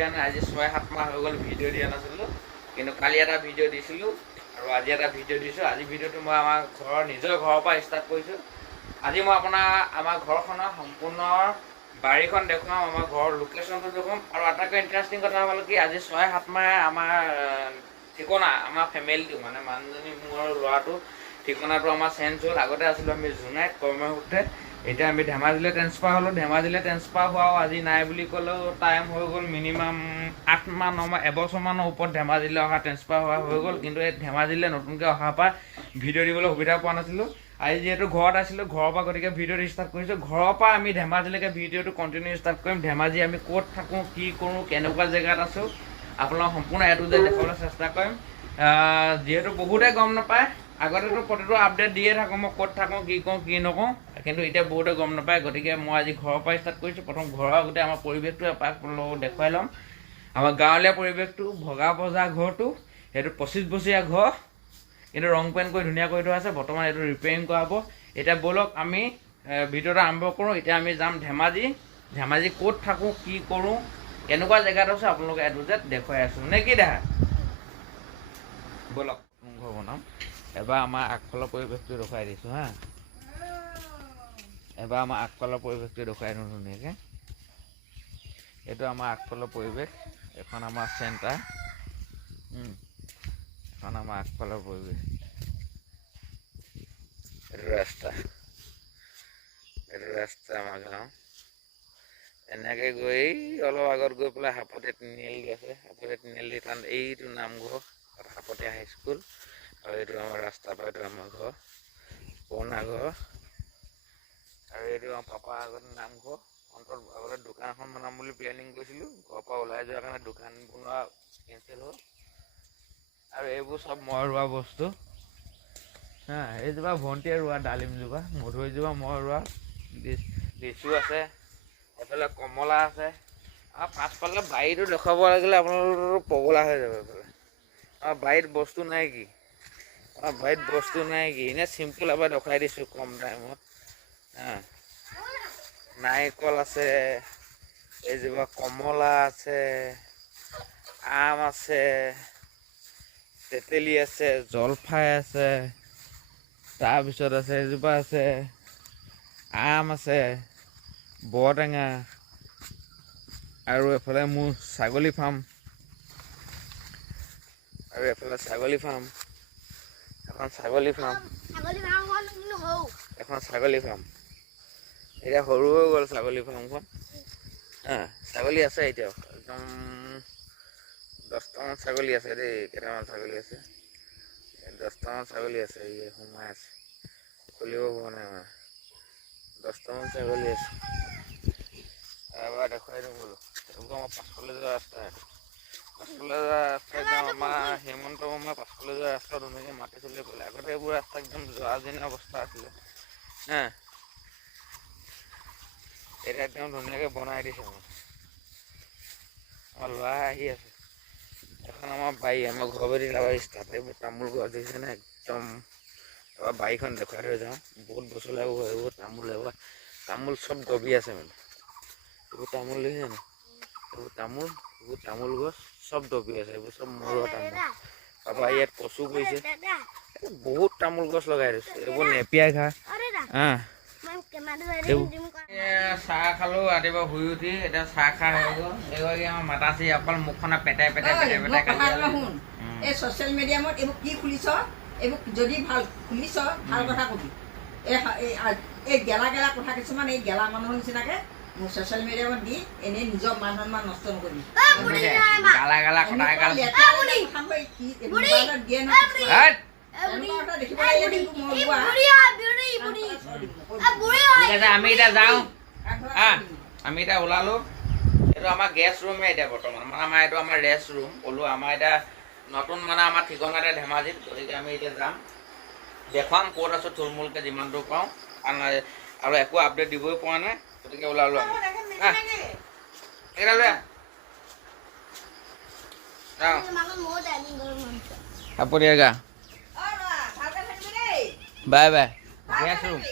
দিয়া নাই আজি 6-7 মাহ হৈ গ'ল ভিডিঅ' দিয়া নাছিলোঁ কিন্তু কালি এটা ভিডিঅ' দিছিলোঁ আৰু আজি এটা ভিডিঅ' দিছোঁ আজি ভিডিঅ'টো মই আমাৰ নিজৰ ঘৰৰ পৰা ষ্টাৰ্ট কৰিছোঁ আজি মই আমাৰ ঘৰখনৰ সম্পূৰ্ণ বাৰীখন দেখুৱাম আমাৰ ঘৰৰ লোকেশ্যনটো দেখুৱাম আৰু আটাইতকৈ ইণ্টাৰেষ্টিং কথা হ'ল কি আজি 6-7 মাহে আমাৰ ঠিকনা আমাৰ ফেমিলিটো মানে মানুহজনী মোৰ ল'ৰাটো ঠিকনাটো আমাৰ চেঞ্জ হ'ল আগতে আছিলোঁ আমি জোনাইত কৰ্মসূত্ৰে এতিয়া আমি ধেমাজিলৈ ট্ৰেন্সফাৰ হ'লোঁ ধেমাজিলৈ ট্ৰেন্সফাৰ হোৱাও আজি নাই বুলি ক'লেও টাইম হৈ গ'ল মিনিমাম 8 মাহ 9 মাহ এবছৰমানৰ ওপৰত ধেমাজিলৈ অহা ট্ৰেন্সফাৰ হোৱা হৈ গ'ল কিন্তু এই ধেমাজিলৈ নতুনকৈ অহাৰ পৰা ভিডিঅ' দিবলৈ সুবিধা পোৱা নাছিলোঁ আজি যিহেতু ঘৰত আছিলোঁ ঘৰৰ পৰা গতিকে ভিডিঅ'টো ষ্টাৰ্ট কৰিছোঁ ঘৰৰ পৰা আমি ধেমাজিলৈকে ভিডিঅ'টো কণ্টিনিউ ষ্টাৰ্ট কৰিম ধেমাজি আমি ক'ত থাকোঁ কি কৰোঁ কেনেকুৱা জেগাত আছোঁ আপোনালোকক সম্পূৰ্ণ এটো যে দেখাবলৈ চেষ্টা কৰিম যিহেতু বহুতে গম নাপায় আগতেতো প্ৰতিটো আপডেট দিয়ে থাকোঁ মই ক'ত থাকোঁ কি কৰোঁ কি নকৰোঁ কিন্তু এতিয়া বহুতে গম নাপায় গতিকে মই আজি ঘৰৰ পৰা ষ্টাৰ্ট কৰিছোঁ প্ৰথম ঘৰৰ গোটেই আমাৰ পৰিৱেশটো এপাক দেখুৱাই ল'ম আমাৰ গাঁৱলীয়া পৰিৱেশটো ভগা ভজা ঘৰটো সেইটো 25 বছৰীয়া ঘৰ কিন্তু ৰং পেইণ্ট কৰি ধুনীয়া কৰি থোৱা আছে বৰ্তমান এইটো ৰিপেয়াৰিং কৰাব এতিয়া ব'লক আমি ভিডিঅ'টো আৰম্ভ কৰোঁ এতিয়া আমি যাম ধেমাজি ক'ত থাকোঁ কি কৰোঁ কেনেকুৱা জেগাত আছে আপোনালোকে এইটো যে দেখুৱাই আছোঁ নে কি দেখা ব'লক ঘৰ বনাম এবাৰ আমাৰ আগফালৰ পৰিৱেশটো দেখুৱাই দিছোঁ হা এবাৰ আমাৰ আগফালৰ পৰিৱেশটো দেখুৱাই দিওঁ ধুনীয়াকৈ এইটো আমাৰ আগফালৰ পৰিৱেশ এখন আমাৰ চেণ্টাৰ এখন আমাৰ আগফালৰ পৰিৱেশ এইটো ৰাস্তা আমাৰ গাঁও এনেকৈ গৈ অলপ আগত গৈ পেলাই হাপতে তিনিআলি আছে হাপতে তিনিআলি তাত এইটো নামঘৰ হাপতীয়া হাইস্কুল আৰু এইটো আমাৰ ৰাস্তা পৰা এইটো আমাৰ ঘৰ পুৰণা ঘৰ আৰু এইটো আমাৰ পাপা আগত নামঘৰ অন্তত আগতে দোকান এখন বনাম বুলি প্লেনিং কৰিছিলোঁ ঘৰৰ পৰা ওলাই যোৱাৰ কাৰণে দোকান বনোৱা কেঞ্চেল হ'ল আৰু এইবোৰ চব মই ৰোৱা বস্তু হা এইজোপা ভণ্টিয়ে ৰোৱা ডালিমজোপা মধুৰিজোপা মই ৰোৱা লিচু আছে এইফালে কমলা আছে আৰু পাছফালে বাৰীটো দেখুৱাব লাগিলে আপোনালোকৰ পগলা হৈ যাব এইফালে আমাৰ বাৰীত বস্তু নাই কি এনেই চিম্পুল এবাৰ দেখুৱাই দিছোঁ কম টাইমত নাৰিকল আছে এইজোপা কমলা আছে আম আছে তেতেলী আছে জলফাই আছে তাৰপিছত আছে এজোপা আছে আম আছে বৰটেঙা আৰু এফালে মোৰ ছাগলী ফাৰ্ম এখন ছাগলী ফাৰ্ম এতিয়া সৰু হৈ গ'ল ছাগলী ফাৰ্মখন ছাগলী আছে এতিয়াও একদম 10টামান ছাগলী আছে দেই কেইটামান ছাগলী আছে 10টামান ছাগলী আছে এই সোমাই আছে খুলিব পৰা নাই মানে 10টামান ছাগলী আছে এবাৰ দেখুৱাই দিওঁ বোলো এইবোৰ আমাৰ পাছফালে যোৱা ৰাস্তা একদম আমাৰ হেমন্ত আমাৰ পাছফালে যোৱা ৰাস্তা ধুনীয়াকৈ মাটি চলি গ'লে আগতে এইবোৰ ৰাস্তা একদম যোৱা যেন অৱস্থা আছিলে এতিয়া একদম ধুনীয়াকৈ বনাই দিছে আমাৰ ল'ৰা আহি আছে এখন আমাৰ বাৰী আমাৰ ঘৰ বাৰী ষ্টাৰ্ট এইবোৰ তামোল গছ দেখিছেনে একদম এবাৰ বাৰীখন দেখুৱাই থৈ যাওঁ বহুত বছৰ লাগিব এইবোৰ তামোল চব দবি আছে মানে এইবোৰ তামোল দেখিছেনে এইবোৰ তামোল গছ চব দবি আছে এইবোৰ চব মৰুৱা তামোল তাৰপৰা ইয়াত কচু কৰিছে বহুত তামোল গছ লগাই দিছে এইবোৰ নেপিয়াই ঘাঁহ চাহ খালোঁ ৰাতিপুৱা শুই উঠি এতিয়া চাহ খাই হৈ গ'ল এইগৰাকী আমাৰ মাতাচি অকল মুখখনে পেটাই এই ছ'চিয়েল মিডিয়ামত এইবোৰ কি খুলিছ এইবোৰ যদি ভাল খুলিছ ভাল কথা কবি এই গেলা কথা কিছুমান এই গেলা মানুহৰ নিচিনাকৈ ছ'চিয়েল মিডিয়ামত দি এনেই নিজৰ মান সন্মান নষ্ট নকৰিবি আমি এতিয়া যাওঁ আমি এতিয়া ওলালোঁ এইটো আমাৰ গেষ্ট ৰুমে এতিয়া বৰ্তমান মানে আমাৰ এইটো আমাৰ ৰেষ্ট ৰুম ক'লোঁ আমাৰ এতিয়া নতুন মানে আমাৰ ঠিকনাতে ধেমাজিত গতিকে আমি এতিয়া যাম দেখুৱাম ক'ত আছোঁ থুলমূলকৈ যিমান দূৰ পাওঁ আৰু একো আপডেট দিবই পৰা নাই গতিকে ওলালোঁ আমি এইকেইটা লৈ আপদীয়া গা বাই বাই গেষ্ট ৰুম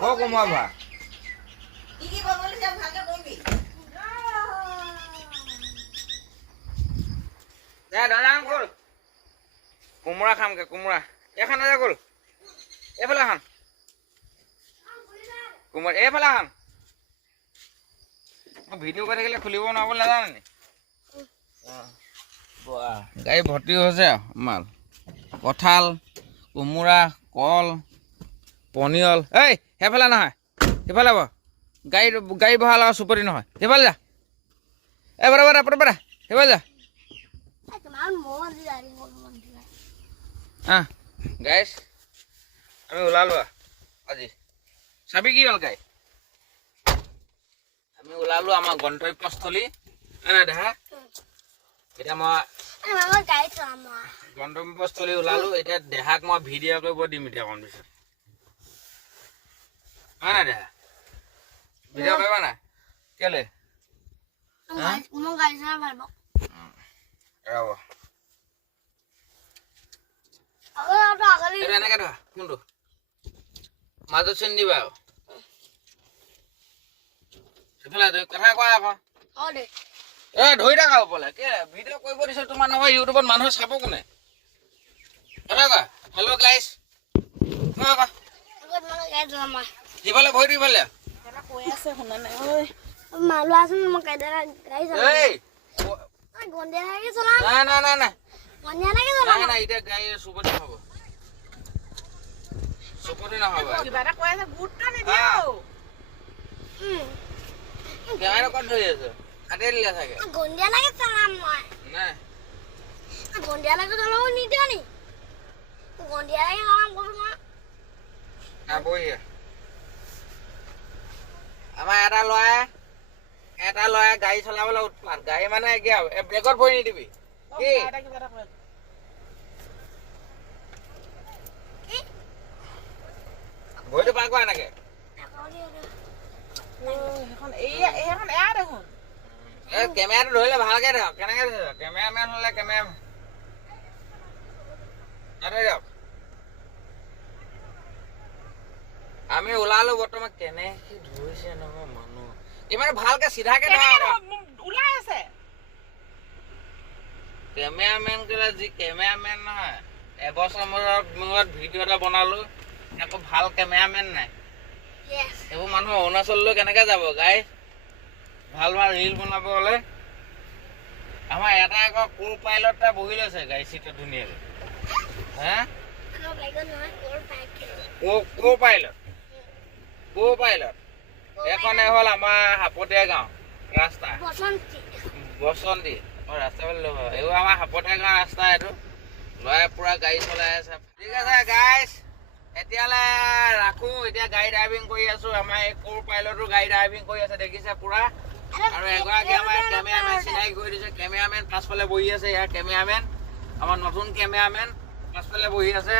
কোমোৱা ভা দাদা গ'ল কোমোৰা খামগে কোমোৰা এখন দাদা গ'ল এইফালে এখন কোমোৰা এইফালে এখন মই ভিডিঅ' কৰি থাকিলে খুলিব নোৱাৰিব নাজানো নি গাড়ী ভৰ্তি হৈছে মাল কঁঠাল কোমোৰা কল পনিয়ল এই সেইফালে নহয় সেইফালে বাৰু গাড়ী বহা লগা চুপতি নহয় সেইফালে যা এই বৰা সেইফালে যা গাইছ আমি ওলালো আজি চাবি কি হ'ল গাই আমি ওলালো আমাৰ গন্তব্যস্থলী দেখা এতিয়া মই গন্তব্যস্থলী ওলালো এতিয়া দেহাক মই ভিডিঅ' কৰিব দিম এতিয়া অকণ পিছত হয় নাই দেহা ভিডিঅ' কৰিবা নাই কেলে ৰ'ব এনেকে ধৰা কোনটো মাজত চিন দিবা আৰু সেইফালে কথা কোৱা আকৌ ধৰি থাকা ওপৰলে কি ভিডিঅ' কৰিব দিছো তোমাৰ নহয় ইউটিউবত মানুহে চাব কোনে কথা কোৱা হেল্ল' গাইছ সিফালে ভৰি দিবলে নাই এতিয়া গাড়ী চুপতি নহ'ব চুপতি নহ'ব কেমেৰা ক'ত ধৰি আছে হাতে দিলে চাগে আমাৰ এটা ল'ৰাই গাড়ী চলাবলৈ উৎপাত গাড়ী মানে কি আৰু ব্ৰেকত ভৰি নিদিবি কি ভৰিটো পাৰ কৰা এনেকে কেমেৰাটো ধৰিলে ভালকে ধৰক কেনেকে ধৰক কেমেৰামেন হ'লে দিয়ক আমি ওলালো বৰ্তমান কেনেকে ধৰিছে নহয় মানুহ ইমান ভালকে চিধাকে ওলাই আছে কেমেৰামেন ক'লে যি কেমেৰামেন নহয় এবছৰ মূৰত ভিডিঅ' এটা বনালো একো ভাল কেমেৰামেন নাই এইবোৰ মানুহ অৰুণাচললৈ কেনেকে যাব গাই ভাল ৰিল বনাব হ'লে আমাৰ এটা আকৌ কোৰ পাইলট এটা বহি লৈছে গাড়ী চিটত ধুনীয়াকে হা কোৰ পাইলট এখনে হ'ল আমাৰ হাপতীয়া গাঁও ৰাস্তা বসন্তী ৰাস্তা বুলি ল'ব এইবোৰ আমাৰ হাপতীয়া গাঁও ৰাস্তা এইটো ল'ৰাই পুৰা গাড়ী চলাই আছে ঠিক আছে গাইছ এতিয়ালে ৰাখো এতিয়া গাড়ী ড্ৰাইভিং কৰি আছো আমাৰ এই কোৰ পাইলটো গাড়ী ড্ৰাইভিং কৰি আছে দেখিছে পুৰা আৰু এগৰাকী আমাৰ কেমেৰামেন চিনাকি কৰি দিছে কেমেৰামেন পাছফালে বহি আছে ইয়াৰ কেমেৰামেন আমাৰ নতুন কেমেৰামেন পাছফালে বহি আছে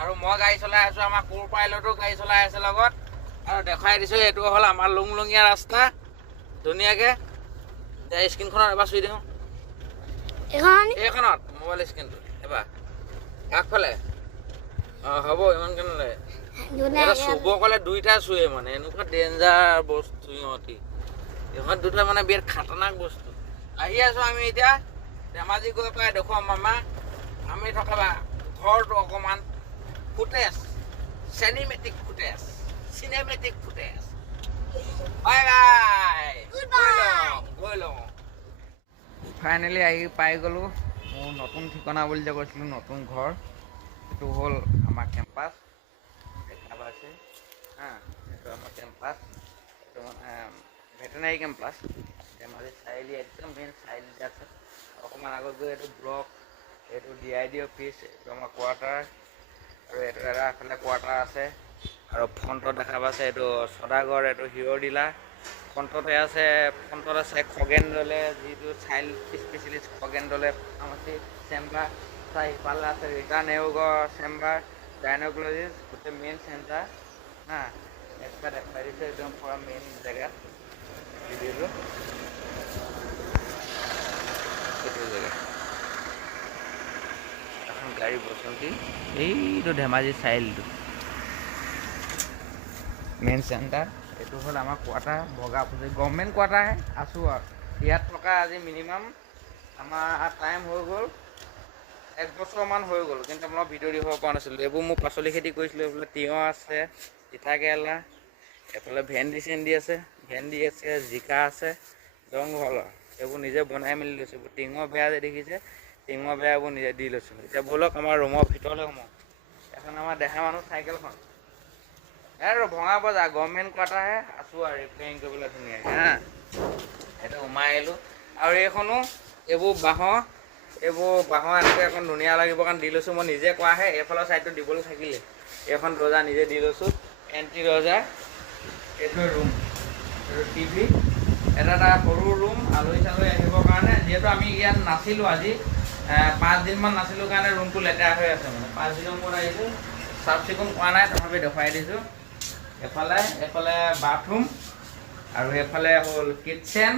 আৰু মই গাড়ী চলাই আছো আমাৰ কোৰ পাইলটো গাড়ী চলাই আছে লগত আৰু দেখাই দিছো এইটো হ'ল আমাৰ লুংলুঙীয়া ৰাস্তা ধুনীয়াকে স্ক্ৰীণখনত এবাৰ চুই দিওঁ এইখনত মোবাইল স্ক্ৰীণটো এবাৰ আগফালে হ'ব ইমান কেনে চুব ক'লে দুইটা চুৱে মানে এনেকুৱা ডেঞ্জাৰ বস্তু সিহঁতি ইহঁত দুটা মানে বিৰাট খাতৰনাক বস্তু আহি আছো আমি এতিয়া ধেমাজি গৈ পাই দেখুৱাম মামা আমি থকা ঘৰটো অকণমান ফুটেজ চিনেমেটিক ফুটেজ বাই গৈ লওঁ ফাইনেলি আহি পাই গ'লো মোৰ নতুন ঠিকনা বুলি যে কৈছিলোঁ নতুন ঘৰ এইটো হ'ল আমাৰ কেম্পাছ দেখা পাইছে এইটো আমাৰ কেম্পাছ এইটো মানে ভেটেনাৰী কেম্পাছ ধেমাজি চাৰিআলি একদম মেইন চাৰিআলিতে আছে অকণমান আগত গৈ এইটো ব্লক এইটো DID অফিচ এইটো আমাৰ কোৱাৰ্টাৰ আৰু এইটো এটা এফালে কোৱাৰ্টাৰ আছে আৰু ফ্ৰণ্টত দেখা পাইছে এইটো সদাগৰ এইটো হিৰ' ডিলাৰ ফ্ৰণ্টত আছে খগেন দলে যিটো চাইল্ড স্পেচিয়েলিষ্ট খগেন দলে ফাৰ্মাচী চেম্বাৰ তাৰ ইফালে আছে ৰীতা নেওগৰ চেম্বাৰ গাইনকলজিষ্ট গোটেই মেইন চেণ্টাৰ এটা দেখাই দিছে একদম পুৰা মেইন জেগাত ভিডিঅ'টো সেইটো জেগা এখন গাড়ী বসন্তী এইটো ধেমাজি চাৰিআলিটো মেইন চেণ্টাৰ এইটো হ'ল আমাৰ কোৱাৰ্টাৰ বগাপুজি গভৰ্ণমেণ্ট কোৱাৰ্টাৰহে আছোঁ আৰু ইয়াত থকা আজি মিনিমাম আমাৰ টাইম হৈ গ'ল 1 বছৰমান হৈ গ'ল, কিন্তু মই ভিডিঅ' দিব পৰা নাছিলোঁ। এইবোৰ মোৰ পাচলি খেতি কৰিছিলোঁ, এইফালে তিয়ঁহ আছে, তিতাকেৰেলা, এইফালে ভেন্দি আছে, জিকা আছে, জংঘল এইবোৰ নিজে বনাই মেলি লৈছোঁ। এইবোৰ টিঙৰ বেয়া যে দেখিছে, টিঙৰ বেয়াবোৰ নিজে দি লৈছোঁ। এতিয়া ব'লক আমাৰ ৰুমৰ ভিতৰলৈ সোমাওঁ। এখন আমাৰ দেহা মানুহ চাইকেলখন আৰু ভঙা বজাৰ গভৰ্ণমেণ্ট কোৱাৰ্টাৰহে আছোঁ আৰু ৰিপেয়াৰিং কৰিবলৈ ধুনীয়াকৈ হা। সেইটো সোমাই আহিলোঁ। আৰু এইখনো এইবোৰ বাঁহৰ এনেকৈ এখন ধুনীয়া লাগিব কাৰণ দি লৈছোঁ। মই নিজে কোৱাহে, এইফালৰ ছাইডটো দিবলৈ থাকিলে এইখন দৰ্জা নিজে দি লৈছোঁ। এণ্ট্ৰি দৰ্জা, এইটো ৰুম, এইটো টিভি, এটা সৰু ৰুম আলহী চালহী আহিবৰ কাৰণে। যিহেতু আমি ইয়াত নাছিলোঁ আজি 5 দিনমান নাছিলোঁ কাৰণে ৰুমটো লেতেৰা হৈ আছে। মানে 5 দিনৰ মূৰত আহিছোঁ, চাফ চিকুণ কৰা নাই, তথাপি দেখুৱাই দিছোঁ। এইফালে বাথৰুম আৰু এইফালে হ'ল কিটচেন,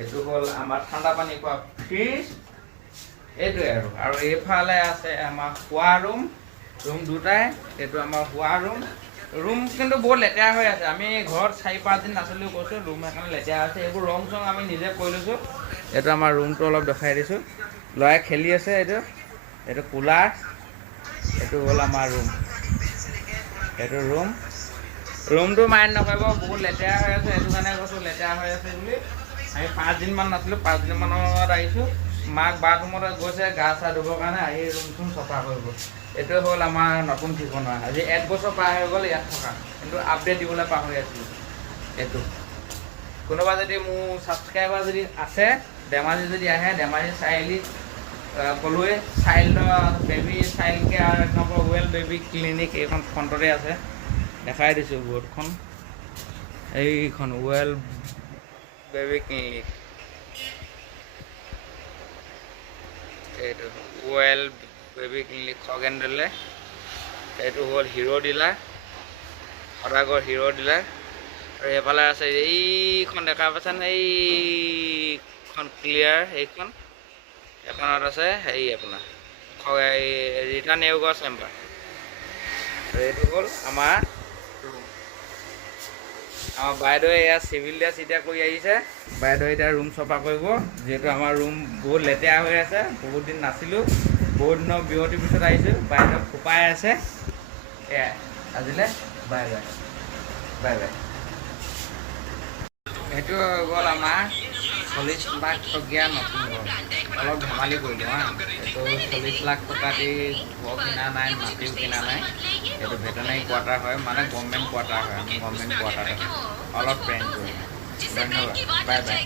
এইটো হ'ল আমাৰ ঠাণ্ডা পানী খোৱা ফ্ৰিজ, এইটোৱে আৰু এইফালে আছে আমাৰ শোৱা ৰুম দুটাই। এইটো আমাৰ শোৱা ৰুম কিন্তু বহুত লেতেৰা হৈ আছে। আমি ঘৰত 4-5 দিন নাছিলোঁ কৈছোঁ, ৰুম সেইকাৰণে লেতেৰা আছে। এইবোৰ ৰং চং আমি নিজে কৰি লৈছোঁ। এইটো আমাৰ ৰুমটো অলপ দেখাই দিছোঁ, ল'ৰাই খেলি আছে। এইটো কুলাৰ, এইটো হ'ল আমাৰ এইটো ৰুমটো মাইণ্ড নকৰিব, বহুত লেতেৰা হৈ আছে। সেইটো কাৰণে কৈছোঁ লেতেৰা হৈ আছে বুলি। আমি 5 দিনমান নাছিলোঁ, 5 দিনমানত আহিছোঁ। মাক বাথৰুমত গৈছে গা চা ধুবৰ কাৰণে, আহি ৰুম চফা কৰিব। এইটোৱে হ'ল আমাৰ নতুন ঠিকনা। আজি 1 বছৰ পাৰ হৈ গ'ল ইয়াত থকা, কিন্তু আপডেট দিবলৈ পাহৰি আছিলোঁ। এইটো কোনোবা যদি মোৰ ছাবস্ক্ৰাইবাৰ যদি আছে, ধেমাজি যদি আহে, ধেমাজি চাৰিআলিত ক'লোৱে baby child care 1 number well baby clinic এইখন ফ্ৰণ্টতে আছে। দেখাই দিছোঁ বৰ্ডখন, এইখন ৱেল বেবী ক্লিনিক, এইটো ৱেল বেবী ক্লিনিক খগেনদলৈ। এইটো হ'ল হিৰ' ডিলাৰ, সদাগৰ হিৰ' ডিলাৰ। আৰু এইফালে আছে এইখন দেখা পাইছেনে, এইখন ক্লিয়াৰ, এইখনত আছে আপোনাৰ ৰীতা নেওগৰ চেম্বাৰ। আৰু এইটো হ'ল আমাৰ ৰুম। আমাৰ বাইদেৱে এয়া চিভিল ড্ৰেছ এতিয়া কৰি আহিছে। বাইদেৱে এতিয়া ৰুম চফা কৰিব, যিহেতু আমাৰ ৰুম বহুত লেতেৰা হৈ আছে। বহুত দিন নাছিলোঁ, বহুত দিনৰ বিৰতিৰ পিছত আহিছোঁ। বাইদেউ ফুপাই আছে। এয়াই আজিলে বাই বাই। সেইটো হৈ গ'ল আমাৰ 40 লাখ টকীয়া নতুন ঘৰ। অলপ ধেমালি কৰিলোঁ হা। এইটো 40 লাখ টকা দি ঘৰ কিনা নাই, মাটিও কিনা নাই। এইটো ভেটেনাৰী কোৱাৰ্টাৰ হয়, মানে গভৰ্ণমেণ্ট কোৱাৰ্টাৰ হয়। আমি গভৰ্ণমেণ্ট কোৱাৰ্টাৰ অলপ প্ৰেংক কৰিলোঁ। ধন্যবাদ, বাই বাই।